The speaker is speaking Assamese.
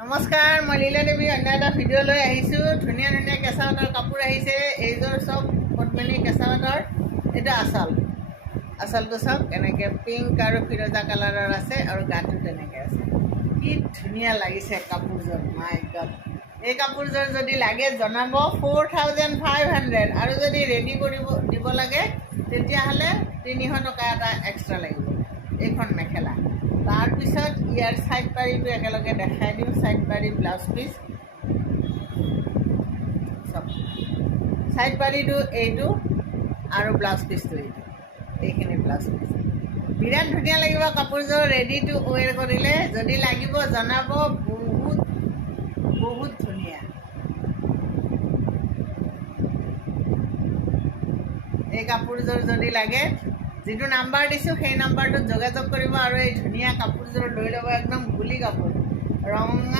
নমস্কাৰ, মই লীলা দেৱী অন্য এটা ভিডিঅ' লৈ আহিছোঁ। ধুনীয়া ধুনীয়া কেঁচা পাটৰ কাপোৰ আহিছে। এইযোৰ চব পদ্মিনী কেঁচা পাটৰ। এইটো আচলটো চব এনেকৈ পিংক আৰু ফিৰোজা কালাৰৰ আছে আৰু গাটো তেনেকৈ আছে। কি ধুনীয়া লাগিছে কাপোৰযোৰ, মাই গড। এই কাপোৰযোৰ যদি লাগে জনাব। 4500 আৰু যদি ৰেডি দিব লাগে তেতিয়াহ'লে 300 টকা এটা এক্সট্ৰা লাগিব। এইখন মেখেলা। তাৰপিছত ইয়াৰ ছাইড পাৰিটো একেলগে দেখাই দিওঁ। ছাইড পাৰি ব্লাউজ পিচ চব। ছাইড পাৰিটো এইটো আৰু ব্লাউজ পিচটো এইটো। এইখিনি ব্লাউজ পিচ। বিৰাট ধুনীয়া লাগিব কাপোৰযোৰ। ৰেডি টু ৱেৰ কৰিলে যদি লাগিব জনাব। বহুত ধুনীয়া। এই কাপোৰযোৰ যদি লাগে যিটো নাম্বাৰ দিছোঁ সেই নাম্বাৰটোত যোগাযোগ কৰিব আৰু এই ধুনীয়া কাপোৰযোৰ লৈ ল'ব। একদম গুলি কাপোৰ, ৰঙা